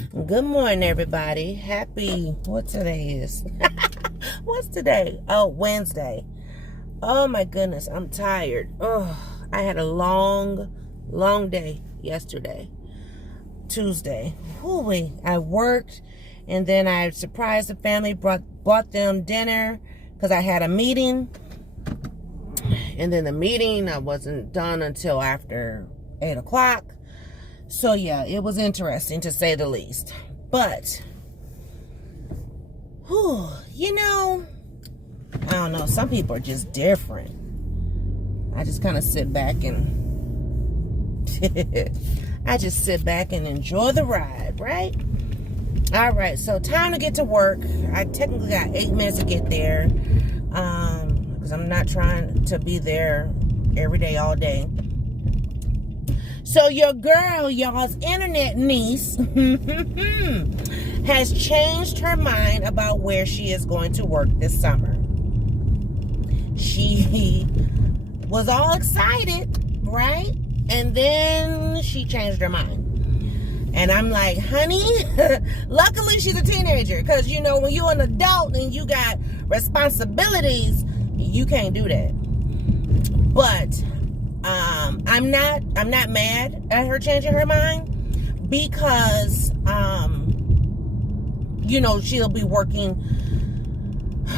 Good morning, everybody. What today is? What's today? Oh, Wednesday. Oh my goodness, I'm tired. Oh, I had a long day yesterday, Tuesday. Whoo-wee. I worked, and then I surprised the family, bought them dinner because I had a meeting. And then the meeting, I wasn't done until after 8 o'clock. So yeah, it was interesting to say the least. But, I don't know. Some people are just different. I just kind of sit back and enjoy the ride, right? All right, so time to get to work. I technically got 8 minutes to get there, because I'm not trying to be there every day, all day. So your girl, y'all's internet niece, has changed her mind about where she is going to work this summer. She was all excited, right? And then she changed her mind. And I'm like, honey, luckily she's a teenager. Because, when you're an adult and you got responsibilities, you can't do that. But I'm not mad at her changing her mind, because she'll be working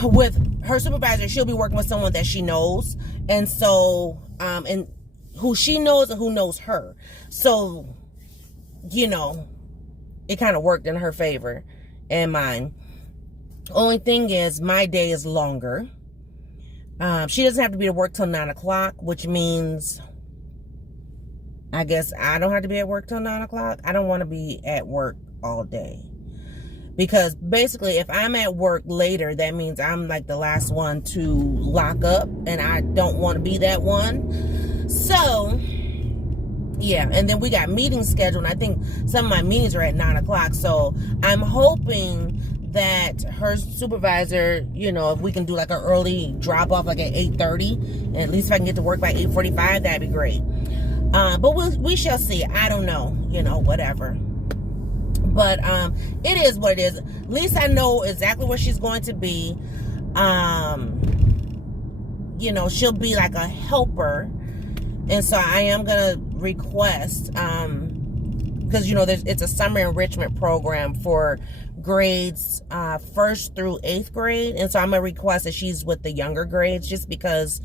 with her supervisor. She'll be working with someone that she knows, and so and who she knows and who knows her. So it kind of worked in her favor and mine. Only thing is, my day is longer. She doesn't have to be at work till 9 o'clock, which means I guess I don't have to be at work till 9 o'clock. I don't want to be at work all day. Because basically, if I'm at work later, that means I'm like the last one to lock up, and I don't want to be that one. So, yeah, and then we got meetings scheduled, and I think some of my meetings are at 9 o'clock. So I'm hoping that her supervisor, if we can do like an early drop off, like at 8:30, and at least if I can get to work by 8:45, that'd be great. But we shall see. I don't know, whatever. But it is what it is. At least I know exactly where she's going to be. She'll be like a helper, and so I am gonna request, because it's a summer enrichment program for grades 1st through 8th grade, and so I'm gonna request that she's with the younger grades, just because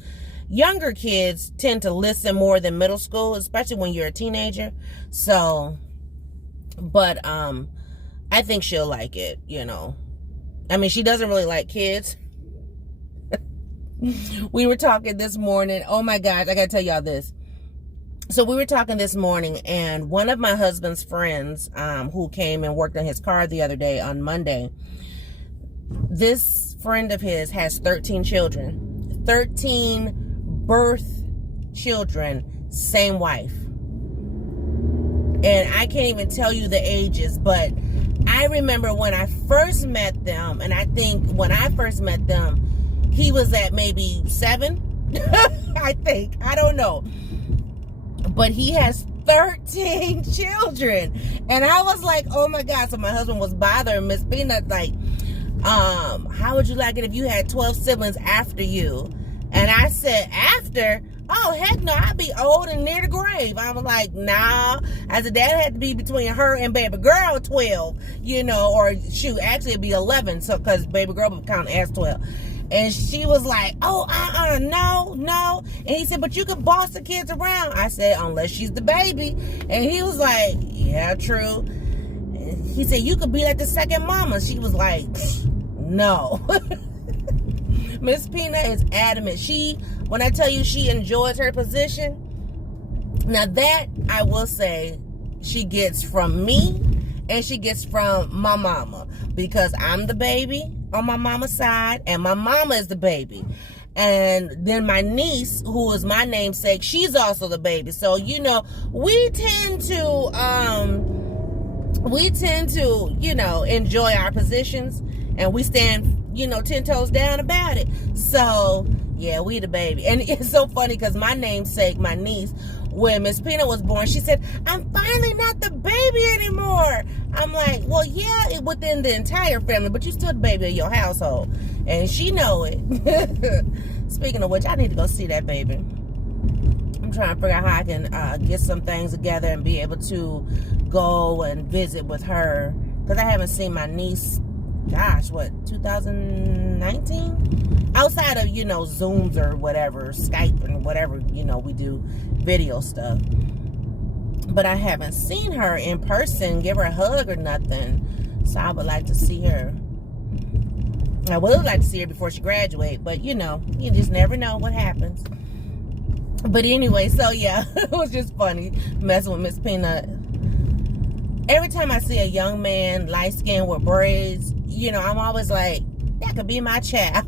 younger kids tend to listen more than middle school, especially when you're a teenager. So, but I think she'll like it. I mean, she doesn't really like kids. We were talking this morning. Oh my gosh, I gotta tell y'all this. So we were talking this morning, and one of my husband's friends, who came and worked on his car the other day on Monday, this friend of his has 13 children. 13 birth children, same wife. And I can't even tell you the ages, but I remember when I first met them, and I think when I first met them, he was at maybe 7, I think. I don't know. But he has 13 children. And I was like, oh my God. So my husband was bothering Miss Peanut, like, how would you like it if you had 12 siblings after you? And I said, after? Oh, heck no, I'd be old and near the grave. I was like, nah. I said, that had to be between her and baby girl 12, or shoot, actually it'd be 11, so because baby girl would count as 12. And she was like, oh, no. And he said, but you could boss the kids around. I said, unless she's the baby. And he was like, yeah, true. And he said, you could be like the second mama. She was like, no. Miss Peanut is adamant. When I tell you she enjoys her position, now that I will say she gets from me and she gets from my mama, because I'm the baby on my mama's side and my mama is the baby. And then my niece, who is my namesake, she's also the baby. So, we tend to, enjoy our positions, and we stand, 10 toes down about it. So, yeah, we the baby. And it's so funny because my namesake, my niece, when Miss Peanut was born, she said, I'm finally not the baby anymore. I'm like, well, yeah, within the entire family, but you still the baby of your household. And she know it. Speaking of which, I need to go see that baby. I'm trying to figure out how I can get some things together and be able to go and visit with her. Because I haven't seen my niece, gosh, what, 2019? Outside of, Zooms or whatever, Skype and whatever, we do video stuff. But I haven't seen her in person, give her a hug or nothing. So I would like to see her. I would like to see her before she graduates, but you just never know what happens. But anyway, so yeah, it was just funny messing with Miss Peanut. Every time I see a young man, light skinned with braids, I'm always like, that could be my child.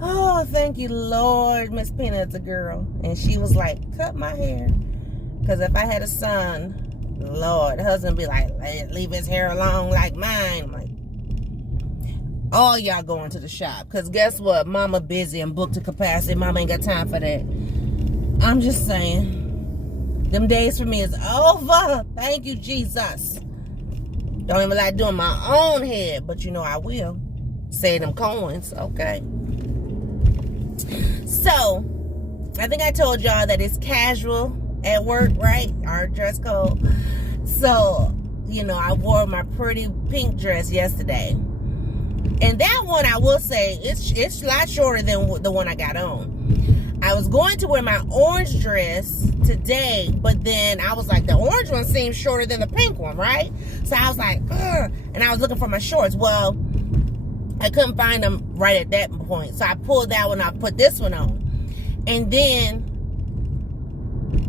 Oh, thank you, Lord. Miss Peanut's a girl. And she was like, cut my hair. Because if I had a son, Lord, the husband would be like, leave his hair alone like mine. I'm like, all y'all going to the shop. Because guess what? Mama busy and booked to capacity. Mama ain't got time for that. I'm just saying. Them days for me is over. Thank you, Jesus. Don't even like doing my own hair. But I will. Save them coins. Okay. So, I think I told y'all that it's casual at work, right? Our dress code. So, I wore my pretty pink dress yesterday. And that one, I will say, it's a lot shorter than the one I got on. I was going to wear my orange dress today, but then I was like, the orange one seems shorter than the pink one, right? So I was like, ugh. And I was looking for my shorts. Well, I couldn't find them right at that point. So I pulled that one off, put this one on. And then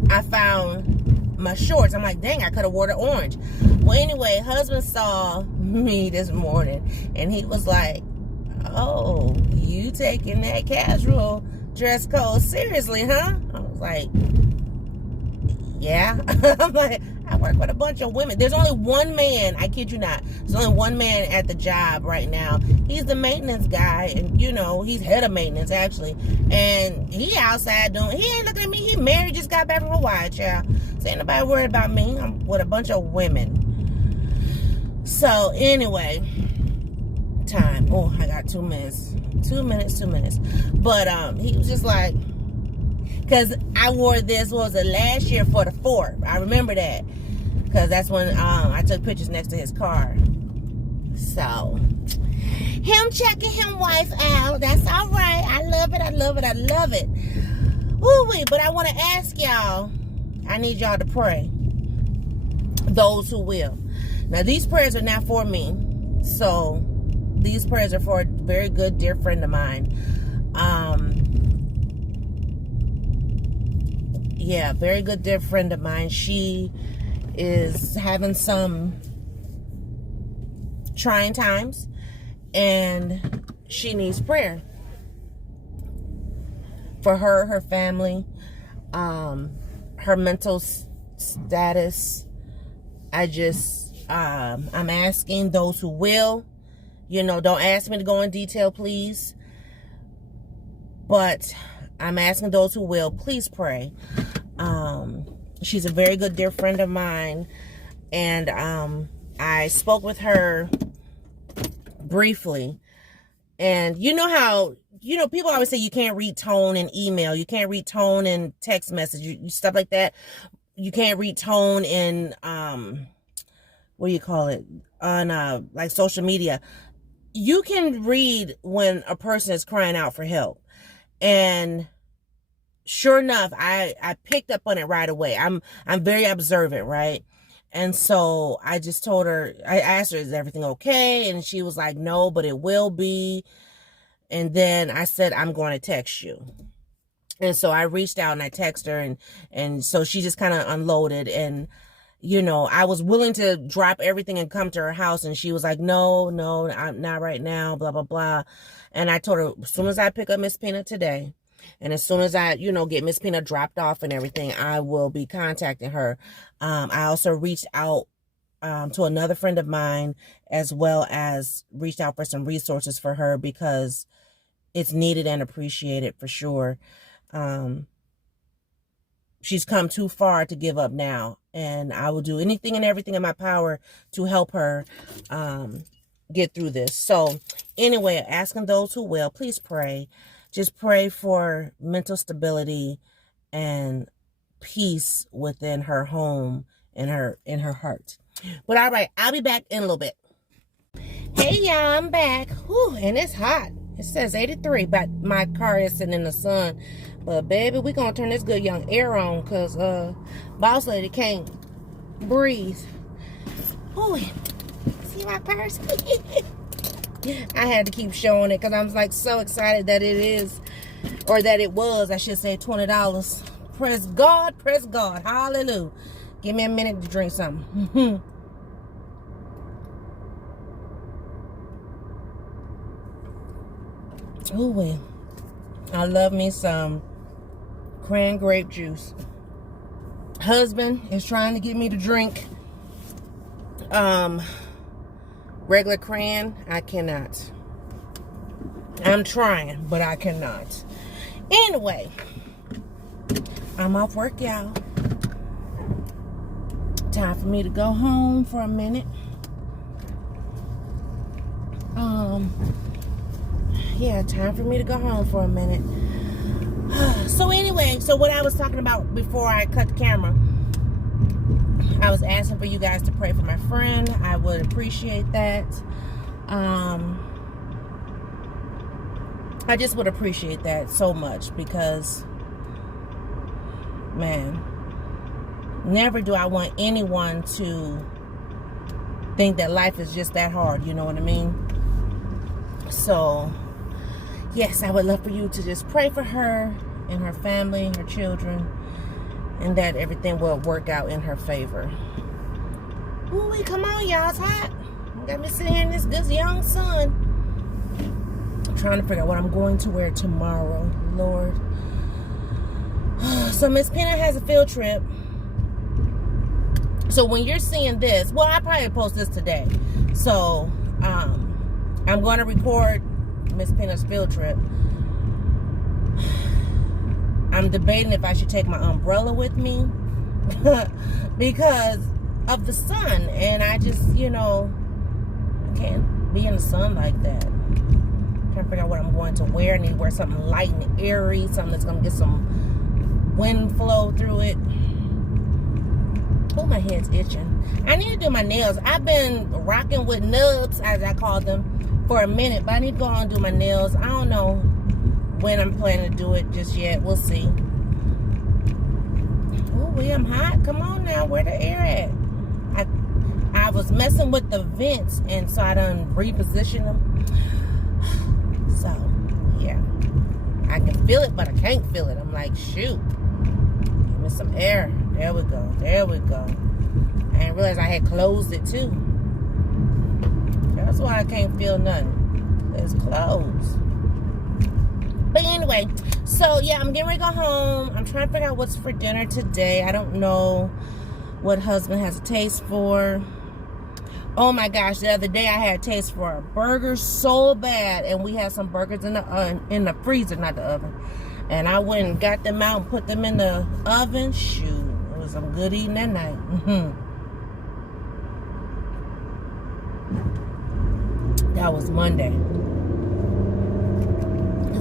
I found my shorts. I'm like, dang, I could have wore the orange. Well, anyway, husband saw me this morning, and he was like, oh, you taking that casual dress code seriously, huh? I was like, yeah. I'm like, I work with a bunch of women. There's only one man, I kid you not, there's only one man at the job right now. He's the maintenance guy, and he's head of maintenance actually, and he outside doing, he ain't looking at me. He married, just got back from Hawaii, child. So ain't nobody worried about me. I'm with a bunch of women. So anyway, time. Oh, I got 2 minutes. 2 minutes. But he was just like, because I wore this, what was it, last year for the 4th. I remember that. Because that's when I took pictures next to his car. So, him checking him wife out. That's all right. I love it. Woo-wee. But I want to ask y'all, I need y'all to pray. Those who will. Now, these prayers are not for me. So, these prayers are for a very good dear friend of mine. Yeah, very good dear friend of mine. She is having some trying times, and she needs prayer for her, her family, her mental status. I'm asking those who will, don't ask me to go in detail, please. But I'm asking those who will, please pray. She's a very good dear friend of mine. And I spoke with her briefly. And you know how, people always say you can't read tone in email. You can't read tone in text message, stuff like that. You can't read tone in, what do you call it? On like social media. You can read when a person is crying out for help. And sure enough, I picked up on it right away. I'm very observant, right? And so I just told her, I asked her, is everything okay? And she was like, no, but it will be. And then I said, I'm going to text you. And so I reached out and I texted her, and so she just kind of unloaded. And, I was willing to drop everything and come to her house. And she was like, no, I'm not right now, blah, blah, blah. And I told her, as soon as I pick up Miss Peanut today, and as soon as I, get Miss Peanut dropped off and everything, I will be contacting her. I also reached out to another friend of mine, as well as reached out for some resources for her, because it's needed and appreciated for sure. she's come too far to give up now. And I will do anything and everything in my power to help her get through this. So anyway, asking those who will, please pray. Just pray for mental stability and peace within her home and in her heart. But all right, I'll be back in a little bit. Hey y'all, I'm back. Whew, and it's hot. It says 83, but my car is sitting in the sun. But baby, we gonna turn this good young air on, because boss lady can't breathe. Ooh, see my purse? I had to keep showing it because I was like so excited that it is, or that it was, I should say, $20. Praise God, praise God, hallelujah. Give me a minute to drink something. Oh well, I love me some cran grape juice. Husband is trying to get me to drink regular cran. I cannot. I'm trying, but I cannot. Anyway, I'm off work, y'all. Time for me to go home for a minute. Yeah, time for me to go home for a minute. So anyway, so what I was talking about before I cut the camera, I was asking for you guys to pray for my friend. I would appreciate that. I just would appreciate that so much, because, man, never do I want anyone to think that life is just that hard, you know what I mean? So, yes, I would love for you to just pray for her and her family, her children, and that everything will work out in her favor. Ooh, come on, y'all, it's hot. Got me sitting here in this good young sun. I'm trying to figure out what I'm going to wear tomorrow, Lord. So Miss Pina has a field trip. So when you're seeing this, well, I probably post this today. So I'm going to record Miss Pina's field trip. I'm debating if I should take my umbrella with me because of the sun, and I just, I can't be in the sun like that. I'm trying to figure out what I'm going to wear. I need to wear something light and airy, something that's going to get some wind flow through it. Oh, my head's itching. I need to do my nails. I've been rocking with nubs, as I call them, for a minute, but I need to go on and do my nails. I don't know when I'm planning to do it just yet. We'll see. Oh, I'm hot. Come on now. Where the air at? I was messing with the vents, and so I done repositioned them. So, yeah. I can feel it, but I can't feel it. I'm like, shoot. Give me some air. There we go. There we go. I didn't realize I had closed it, too. That's why I can't feel nothing. It's closed. But anyway, so yeah, I'm getting ready to go home. I'm trying to figure out what's for dinner today. I don't know what husband has a taste for. Oh my gosh, the other day I had a taste for a burger so bad, and we had some burgers in the freezer, not the oven. And I went and got them out and put them in the oven. Shoot, it was some good eating that night. That was Monday.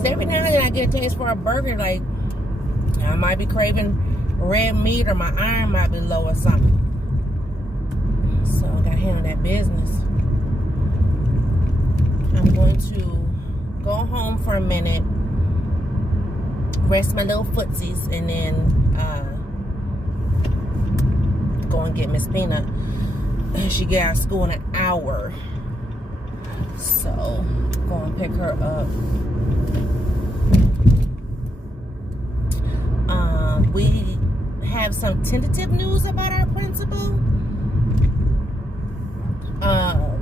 Every now and then I get a taste for a burger, like I might be craving red meat, or my iron might be low or something. So I gotta handle that business. I'm going to go home for a minute, rest my little footsies, and then go and get Miss Peanut. She get out of school in an hour. So go and pick her up. We have some tentative news about our principal.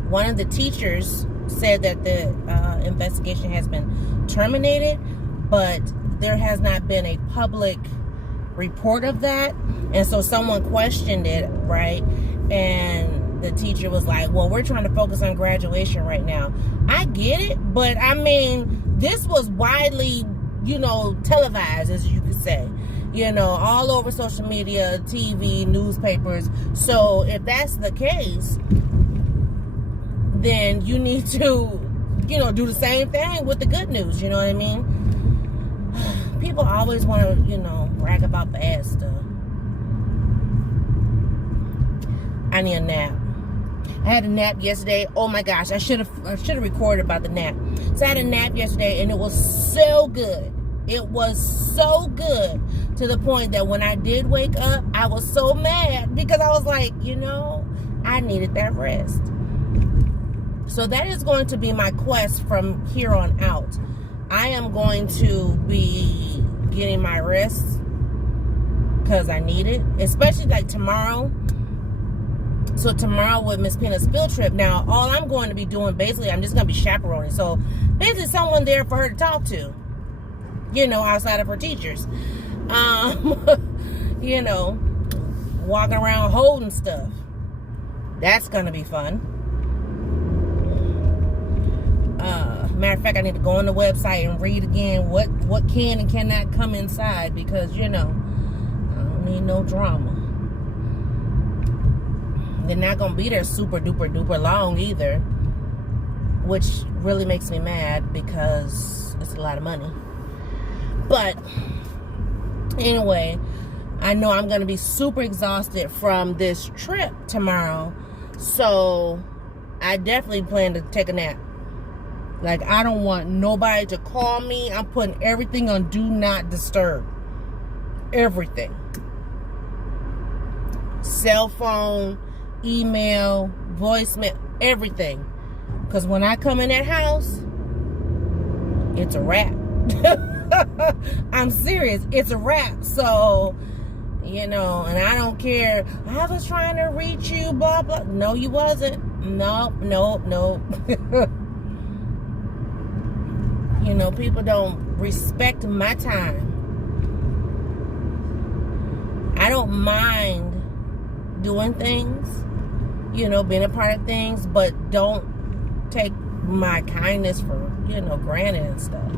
One of the teachers said that the investigation has been terminated, but there has not been a public report of that. And so someone questioned it, right? And the teacher was like, well, we're trying to focus on graduation right now. I get it, but I mean, this was widely, televised, as you could say. you know, all over social media, TV, newspapers. So if that's the case, then you need to, you know, do the same thing with the good news. You know what I mean? People always want to, you know, brag about bad stuff. I need a nap. I had a nap yesterday. Oh my gosh, I should have recorded about the nap. So I had a nap yesterday, and it was so good. It was so good to the point that when I did wake up, I was so mad because I was like, you know, I needed that rest. So that is going to be my quest from here on out. I am going to be getting my rest because I need it, especially like tomorrow. So tomorrow with Miss Peanut's field trip, now all I'm going to be doing, basically, I'm just going to be chaperoning. So basically someone there for her to talk to, you know, outside of her teachers. You know, walking around holding stuff. That's going to be fun. Matter of fact, I need to go on the website and read again what can and cannot come inside because, you know, I don't need no drama. They're not going to be there super duper duper long either, which really makes me mad because it's a lot of money. But anyway, I know I'm going to be super exhausted from this trip tomorrow, so I definitely plan to take a nap. Like, I don't want nobody to call me. I'm putting everything on do not disturb. Everything. Cell phone, email, voicemail, everything. Because when I come in that house, it's a wrap. I'm serious. It's a wrap. So, you know, and I don't care. I was trying to reach you, blah, blah. No, you wasn't. Nope. You know, people don't respect my time. I don't mind doing things, you know, being a part of things, but don't take my kindness for, you know, granted and stuff.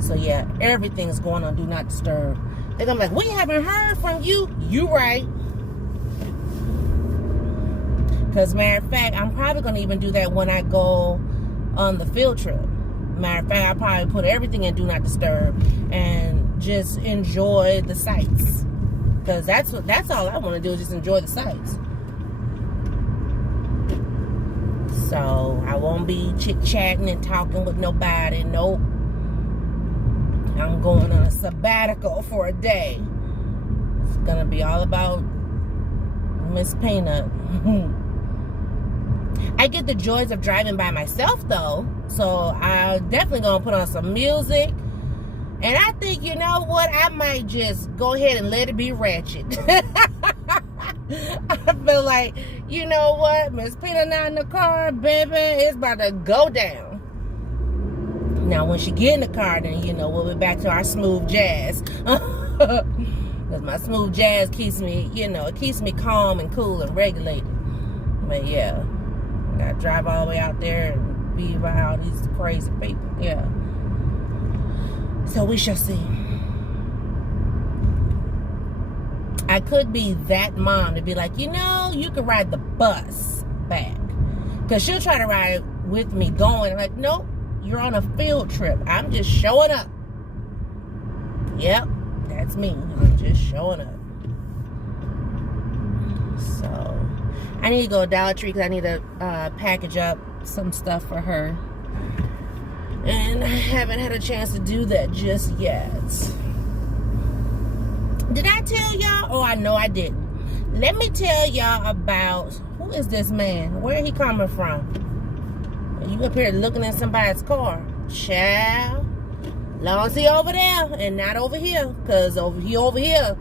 So yeah, everything's going on do not disturb. They're gonna be like, we haven't heard from you. You right. Because matter of fact, I'm probably gonna even do that when I go on the field trip. Matter of fact, I'll probably put everything in do not disturb and just enjoy the sights. Because that's all I want to do is just enjoy the sights. So I won't be chit-chatting and talking with nobody. Nope. I'm going on a sabbatical for a day. It's going to be all about Miss Peanut. I get the joys of driving by myself, though. So I'm definitely going to put on some music. And I think, you know what? I might just go ahead and let it be ratchet. I feel like, you know what? Miss Peanut not in the car, baby. It's about to go down. Now, when she get in the car, then, you know, we'll be back to our smooth jazz. Because my smooth jazz keeps me, you know, it keeps me calm and cool and regulated. But, yeah. I got to drive all the way out there and be around these crazy people. Yeah. So we shall see. I could be that mom to be like, you know, you can ride the bus back. Because she'll try to ride with me going. I'm like, nope, you're on a field trip. I'm just showing up. Yep, that's me. I'm just showing up. So, I need to go to Dollar Tree because I need to package up some stuff for her. And I haven't had a chance to do that just yet. Did I tell y'all? Oh, I know I didn't. Let me tell y'all about, who is this man? Where he coming from? You up here looking at somebody's car. Child. Long as he over there and not over here. Because over here.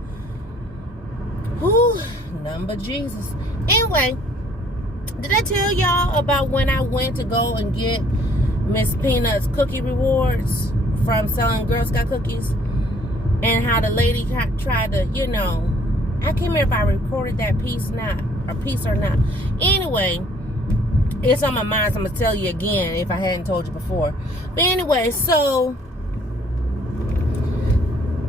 Whew. Nothing but Jesus. Anyway. Did I tell y'all about when I went to go and get Miss Peanut's cookie rewards from selling Girl Scout cookies? And how the lady tried to, you know, I can't remember if I recorded that piece or not. Anyway, it's on my mind, so I'm going to tell you again if I hadn't told you before. But anyway, so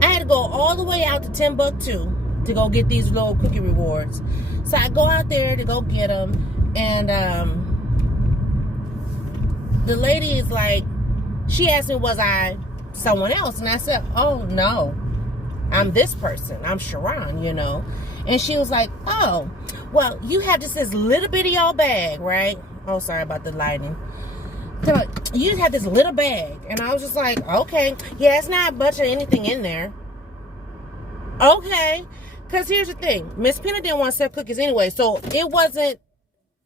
I had to go all the way out to Timbuktu to go get these little cookie rewards. So I go out there to go get them, and the lady is like, she asked me, was I someone else? And I said, oh, no. I'm this person. I'm Sharon, you know. And she was like, oh, well, you have just this little bitty old bag, right? Oh, sorry about the lighting. So you just have this little bag. And I was just like, okay. Yeah, it's not much of anything in there. Okay. Because here's the thing. Miss Pena didn't want to sell cookies anyway. So it wasn't,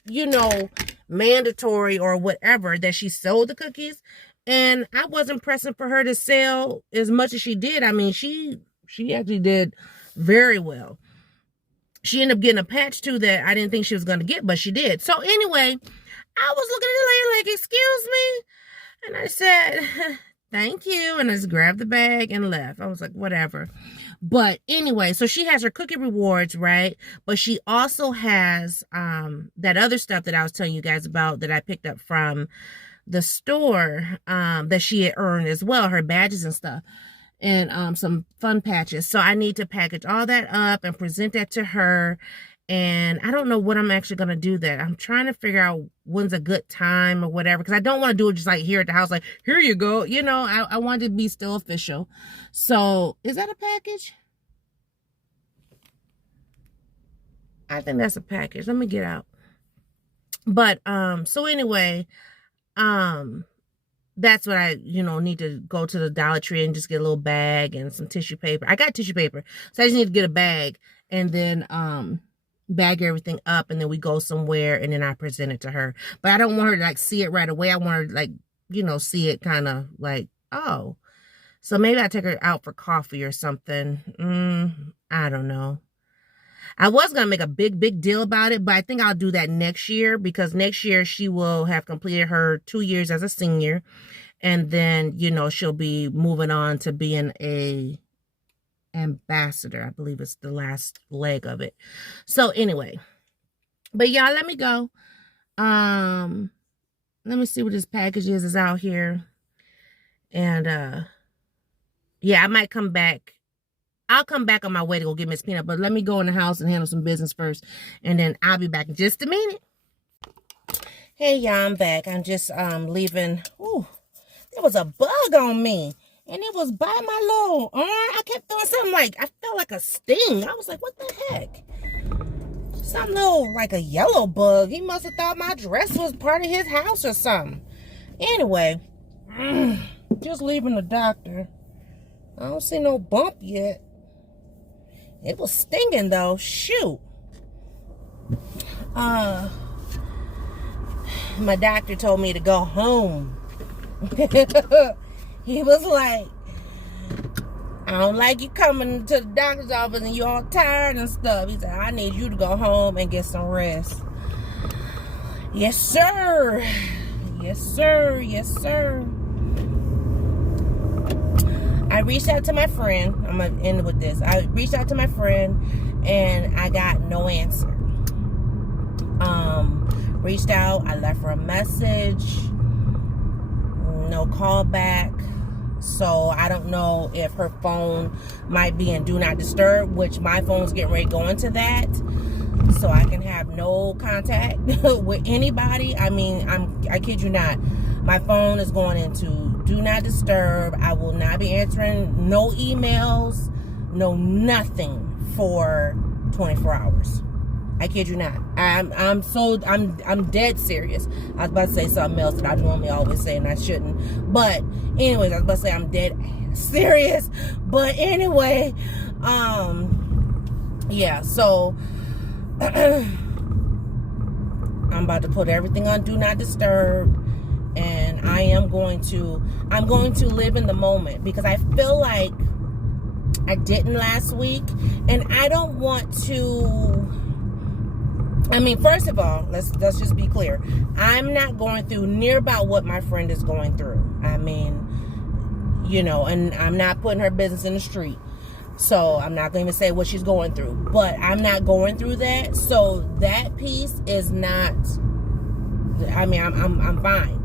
you know, mandatory or whatever that she sold the cookies. And I wasn't pressing for her to sell as much as she did. I mean, she actually did very well. She ended up getting a patch too that I didn't think she was going to get, but she did. So anyway, I was looking at the lady like, excuse me? And I said, thank you. And I just grabbed the bag and left. I was like, whatever. But anyway, so she has her cookie rewards, right? But she also has that other stuff that I was telling you guys about that I picked up from the store that she had earned as well, her badges and stuff. And some fun patches. So I need to package all that up and present that to her. And I don't know what I'm actually going to do that. I'm trying to figure out when's a good time or whatever. Because I don't want to do it just like here at the house. Like, here you go. You know, I want it to be still official. So, is that a package? I think that's a package. Let me get out. But, so anyway, that's what I, you know, need to go to the Dollar Tree and just get a little bag and some tissue paper. I got tissue paper. So I just need to get a bag and then bag everything up, and then we go somewhere and then I present it to her. But I don't want her to like see it right away. I want her to like, you know, see it kind of like, oh. So maybe I take her out for coffee or something. I don't know. I was going to make a big deal about it, but I think I'll do that next year, because next year she will have completed her 2 years as a senior. And then, you know, she'll be moving on to being a ambassador. I believe it's the last leg of it. So anyway, but y'all, let me go. Let me see what this package is out here. And, yeah, I might come back. I'll come back on my way to go get Miss Peanut, but let me go in the house and handle some business first, and then I'll be back in just a minute. Hey, y'all, I'm back. I'm just leaving. Ooh, there was a bug on me, and it was by my little arm. I kept feeling something like, I felt like a sting. I was like, what the heck? Some little, like a yellow bug. He must have thought my dress was part of his house or something. Anyway, just leaving the doctor. I don't see no bump yet. It was stinging though. Shoot. My doctor told me to go home. He was like, I don't like you coming to the doctor's office and you all tired and stuff. He said, I need you to go home and get some rest. Yes, sir. Yes, sir. Yes, sir. I reached out to my friend. I'm going to end with this. I reached out to my friend and I got no answer. Reached out. I left her a message. No call back. So I don't know if her phone might be in Do Not Disturb, which my phone's getting ready to go into that. So I can have no contact with anybody. I mean, I kid you not. My phone is going into Do Not Disturb. I will not be answering no emails, no nothing for 24 hours. I kid you not. I'm dead serious. I was about to say something else that I normally always say and I shouldn't. But anyways, I was about to say I'm dead serious. But anyway, yeah, so I'm about to put everything on Do Not Disturb. And I'm going to live in the moment, because I feel like I didn't last week, and I don't want to. I mean, first of all, let's just be clear. I'm not going through near about what my friend is going through. I mean, you know, and I'm not putting her business in the street. So I'm not going to say what she's going through, but I'm not going through that. So that piece is not, I mean, I'm fine.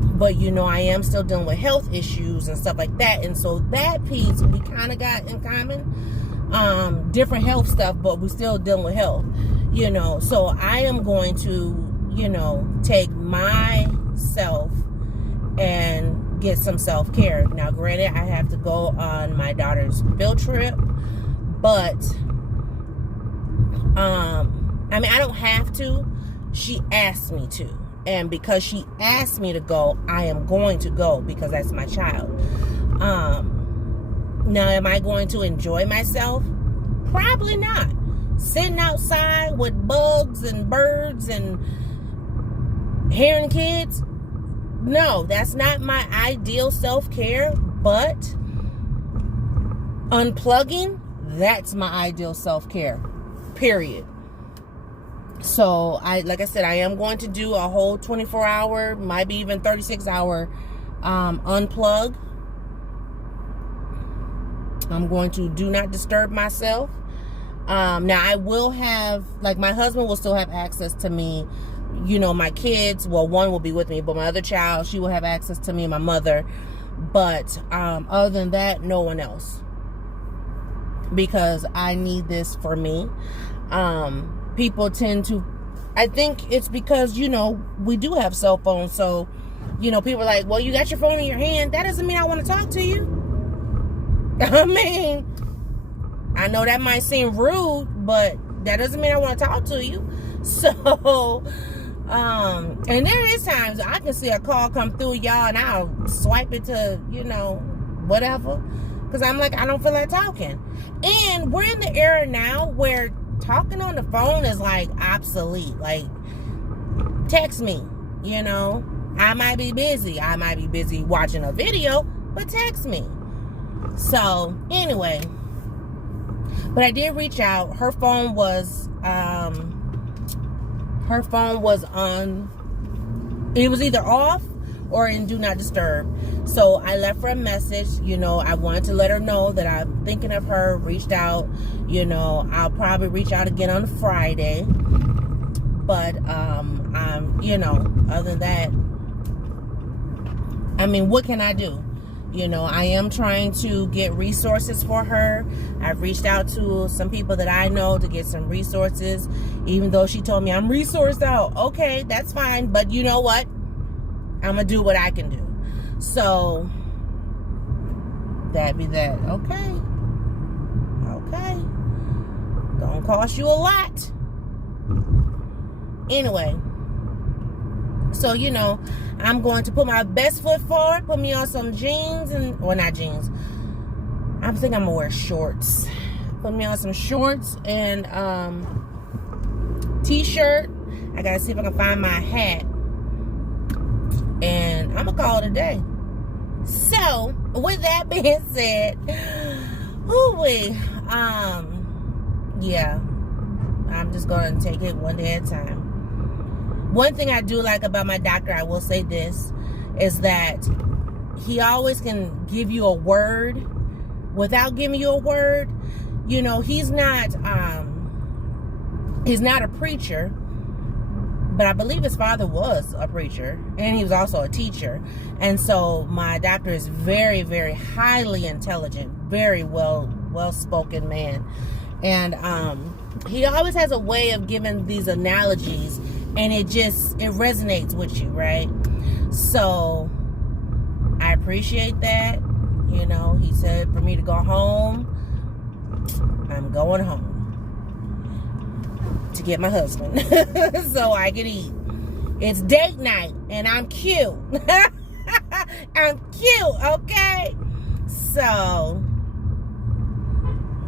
But, you know, I am still dealing with health issues and stuff like that. And so that piece we kind of got in common. Different health stuff, but we're still dealing with health, you know. So I am going to, you know, take myself and get some self-care. Now, granted, I have to go on my daughter's field trip, but, I mean, I don't have to. She asked me to. And because she asked me to go, I am going to go because that's my child. Now, am I going to enjoy myself? Probably not. Sitting outside with bugs and birds and hearing kids? No, that's not my ideal self-care. But unplugging, that's my ideal self-care. Period. So, like I said, I am going to do a whole 24-hour, might be even 36-hour unplug. I'm going to do not disturb myself. Now, I will have, like, my husband will still have access to me. You know, my kids, well, one will be with me, but my other child, she will have access to me, my mother. But other than that, no one else. Because I need this for me. People tend to, I think it's because, you know, we do have cell phones. So, you know, people are like, well, you got your phone in your hand. That doesn't mean I want to talk to you. I mean, I know that might seem rude, but that doesn't mean I want to talk to you. So, and there is times I can see a call come through, y'all, and I'll swipe it to, you know, whatever. Because I'm like, I don't feel like talking. And we're in the era now where talking on the phone is like obsolete. Like, text me, you know. I might be busy. I might be busy watching a video, but text me. So, anyway. But I did reach out. Her phone was on, it was either off or in do not disturb. So I left her a message. You know, I wanted to let her know that I'm thinking of her, reached out. You know, I'll probably reach out again on Friday. But, you know, other than that, I mean, what can I do? You know, I am trying to get resources for her. I've reached out to some people that I know to get some resources, even though she told me I'm resourced out. Okay, that's fine. But you know what? I'm going to do what I can do. So, that be that. Okay. Okay. Gonna cost you a lot. Anyway. So, you know, I'm going to put my best foot forward, put me on some jeans and, well, not jeans. I think I'm gonna wear shorts. Put me on some shorts and t-shirt. I gotta see if I can find my hat. And I'm gonna call it a day. So, with that being said, yeah, I'm just gonna take it one day at a time. One thing I do like about my doctor, I will say this, is that he always can give you a word without giving you a word. You know, he's not a preacher, but I believe his father was a preacher, and he was also a teacher. And so my doctor is very, very highly intelligent, very well-spoken man. And he always has a way of giving these analogies, and it resonates with you, right? So I appreciate that. You know, he said for me to go home. I'm going home to get my husband so I can eat. It's date night, and I'm cute. I'm cute, okay? So,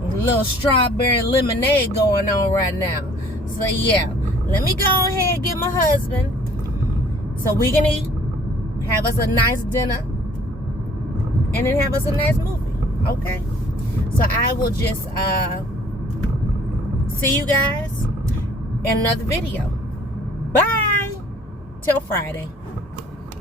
a little strawberry lemonade going on right now. So, yeah. Let me go ahead and get my husband so we can eat, have us a nice dinner, and then have us a nice movie, okay? So I will just see you guys in another video. Bye! Till Friday.